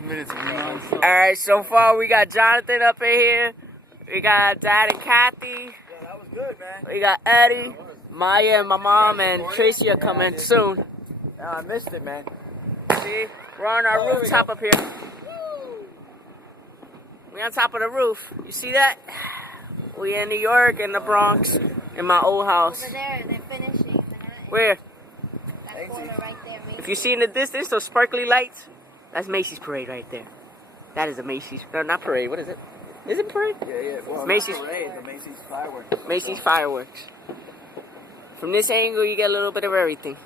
minutes of non-stop. Alright, so far we got Jonathan up in here. We got Dad and Kathy. Yeah, that was good, man. We got Eddie, Maya, and my mom, and Tracy are coming soon. Yeah, I missed it, man. See, we're on our rooftop up here. We on top of the roof. You see that? We in New York, in the Bronx, in my old house. Over there, they're finishing. Where? That corner right there. If you see in the distance those sparkly lights, that's Macy's Parade right there. That is a Macy's, no, not parade. What is it? Is it parade? Yeah. Well, Macy's Parade, the Macy's fireworks. Macy's fireworks. From this angle, you get a little bit of everything.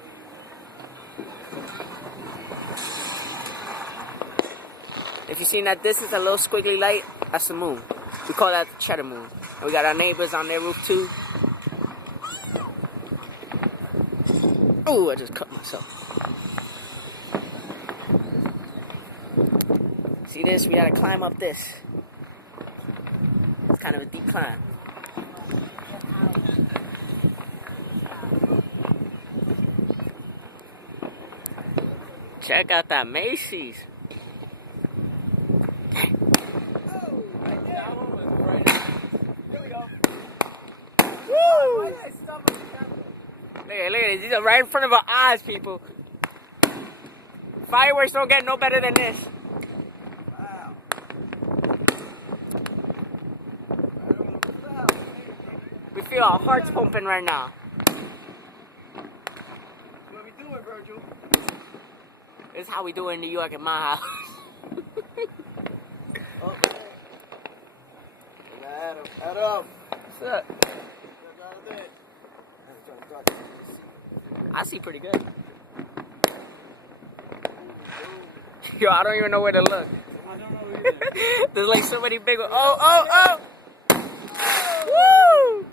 If you see in that distance, that little squiggly light, that's the moon. We call that the Cheddar Moon. And we got our neighbors on their roof too. Oh, I just cut myself. See this? We gotta climb up this. It's kind of a deep climb. Check out that Macy's. Woo! Look at this. These are right in front of our eyes, people. Fireworks don't get no better than this. Wow. We feel our hearts pumping right now. What are we doing, Virgil? This is how we do it in New York at my house. Oh, Adam. What's up? I see pretty good. Yo, I don't even know where to look. I don't know either. There's like so many big ones. Oh! Woo!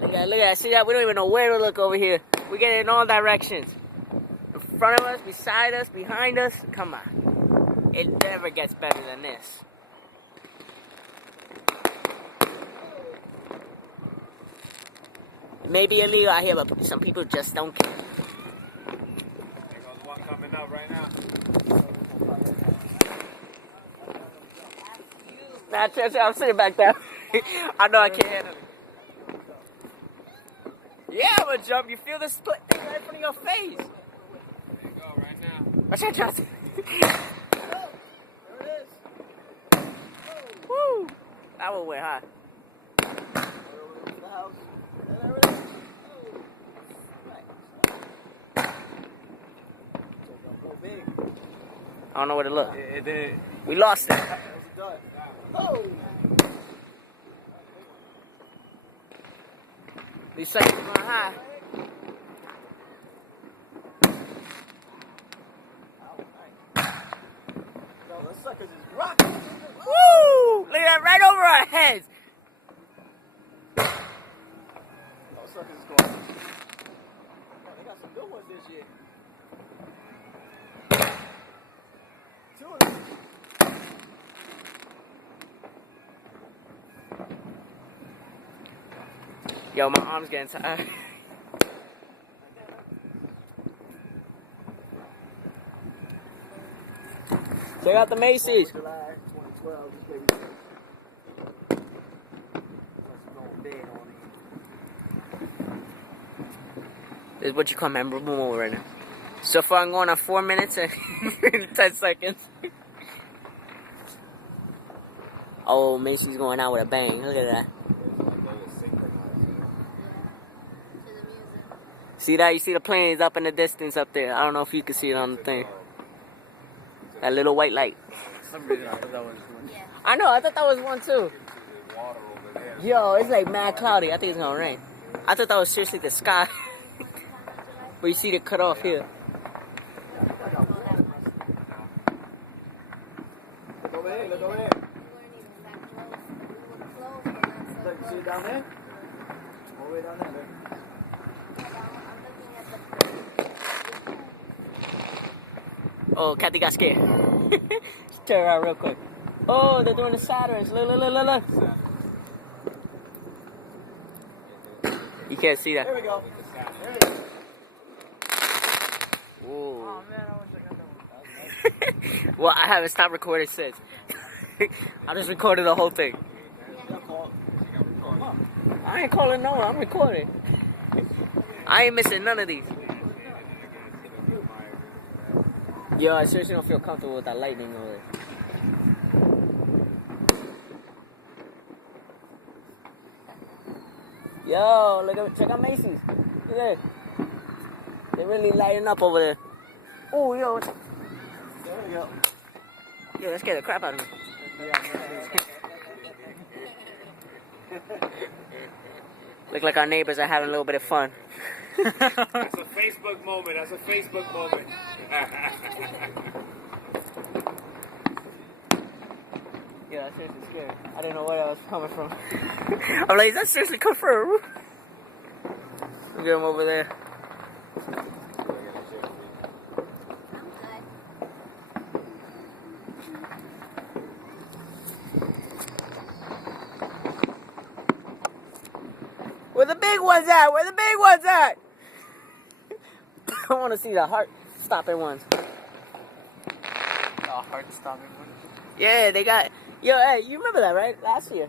Look at that. See that? We don't even know where to look over here. We get it in all directions. In front of us, beside us, behind us. Come on. It never gets better than this. It may be illegal out here, but some people just don't care. There goes one coming up right now. I'm sitting back there. I know I can't handle it. Yeah, I'm gonna jump. You feel the split thing right in front of your face. There you go, right now. Watch out, Johnson. There it is. Woo! That one went high. Over to the house. And there it is. Big. I don't know where to look. It did. We lost it. That was a dud. Oh! These suckers are going high. No, those suckers is rocking. Woo! Look at that, right over our heads. Those suckers is going. Oh, they got some good ones this year. Two of them. Yo, my arm's getting tired. Check out the Macy's. July 2012, this baby. Going big on This is what you call memorable moment right now. So far, I'm going on 4 minutes and 10 seconds. Oh, Macy's going out with a bang. Look at that. See that? You see the planes up in the distance up there. I don't know if you can see it on the thing. That little white light. For some reason I thought that was one. I know, I thought that was one too. Water over there. Yo, it's like mad cloudy. I think it's gonna rain. I thought that was seriously the sky. But you see it cut off here. Look over here, look over here. Look, you see it down there? All the way down there. Oh, Kathy got scared. Just turn around real quick. Oh, they're doing the Saturns. Look, look, look, look, look. You can't see that. There we go. There it is. Whoa. Oh man, I wish I got that one. Well, I haven't stopped recording since. I just recorded the whole thing. I ain't calling no one. I'm recording. I ain't missing none of these. Yo, I seriously don't feel comfortable with that lightning over there. Yo, look at, check out Macy's. Look at it. They're really lighting up over there. Oh, yo. There we go. Yo, that scared the crap out of me. Look like our neighbors are having a little bit of fun. That's a Facebook moment. That's a Facebook moment. Yeah, that's seriously scary. I didn't know where I was coming from. I'm like, is that seriously confirmed? Look at him over there. Where the big ones at? Where the big ones at? I want to see the heart-stopping ones. Oh, hard to stop it. Yeah, they got. Yo, hey, you remember that, right? Last year.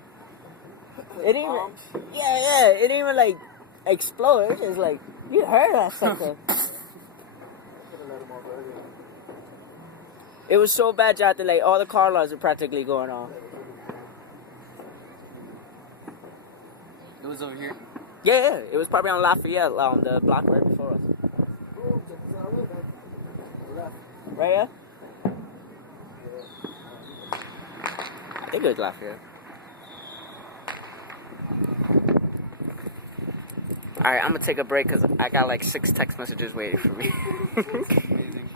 It didn't even. Yeah, it didn't even like explode. It was just like you heard that sucker. It was so bad, Jonathan. Like all the car alarms were practically going off. It was over here. Yeah, it was probably on Lafayette, on the block right before us. Right here? I think it was Lafayette. Alright, I'm gonna take a break because I got like 6 text messages waiting for me. Amazing.